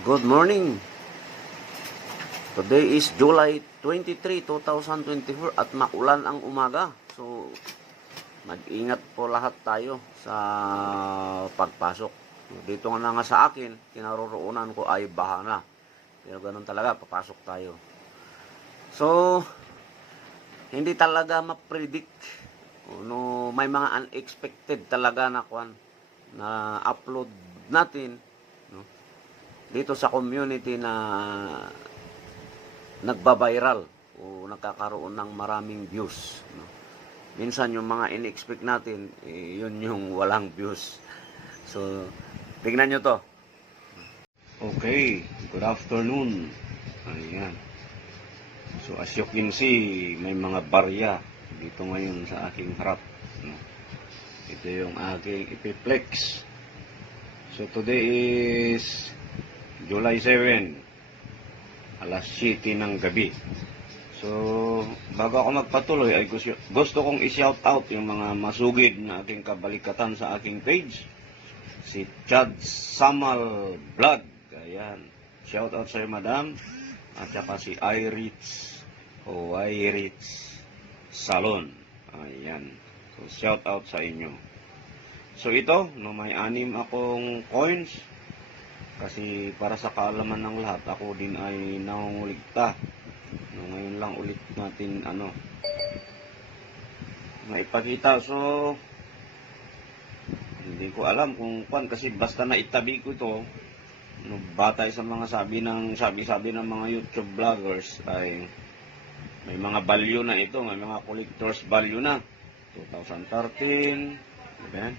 Good morning. Today is July 23, 2024 at maulan ang umaga. So, mag-ingat po lahat tayo sa pagpasok. Dito nga sa akin, kinaroroonan ko ay baha na. Pero ganun talaga, papasok tayo. So, hindi talaga ma-predict. No, may mga unexpected talaga na upload natin, no, dito sa community na nagba-viral o nagkakaroon ng maraming views, no. Minsan yung mga in-expect natin, yun yung walang views. So, tingnan nyo to. Okay, good afternoon. Ayan. So, as you can see, may mga barya dito ngayon sa aking harap, no. Ito yung aking epiplex. So, today is July 7, alas 7 ng gabi. So, bago ako magpatuloy, ay gusto kong i-shout out yung mga masugid na aking kabalikatan sa aking page. Si Chad Samal Vlog. Ayan. Shout out sa'yo, madam. At saka si Iritz o Iritz Salon. Ayan. So, shout out sa inyo. So, ito, no, may 6 akong coins. Kasi para sa kaalaman ng lahat, ako din ay nangunguligta. No, ngayon lang ulit natin maipakita. So, hindi ko alam kung kasi basta naitabi ko ito, no, batay sa mga sabi ng mga YouTube vloggers ay may mga value na ito, may mga collectors value na. 2013, okay?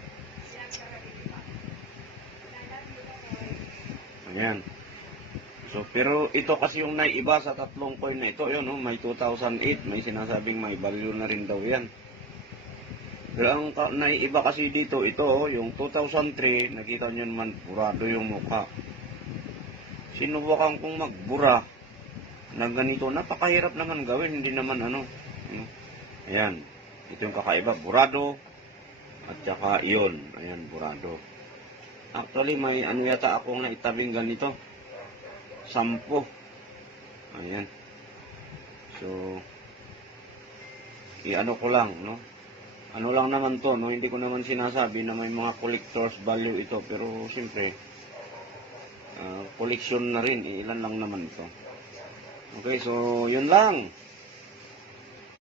Ayan. So, pero ito kasi yung naiiba sa tatlong coin na ito. Yun, no? May 2008. May sinasabing may value na rin daw yan. Pero ang naiiba kasi dito, ito, yung 2003, nakita nyo naman, burado yung mukha. Sinubukan kong magbura na ganito. Napakahirap naman gawin. Hindi naman Ayan. Ito yung kakaiba. Burado. At saka yun. Ayan, burado. Actually, may yata akong naitabing ganito. 10. Ayan. So, i-ano ko lang, no? Ano lang naman to, no? Hindi ko naman sinasabi na may mga collector's value ito. Pero, siyempre, collection na rin. Ilan lang naman ito. Okay, so, yun lang.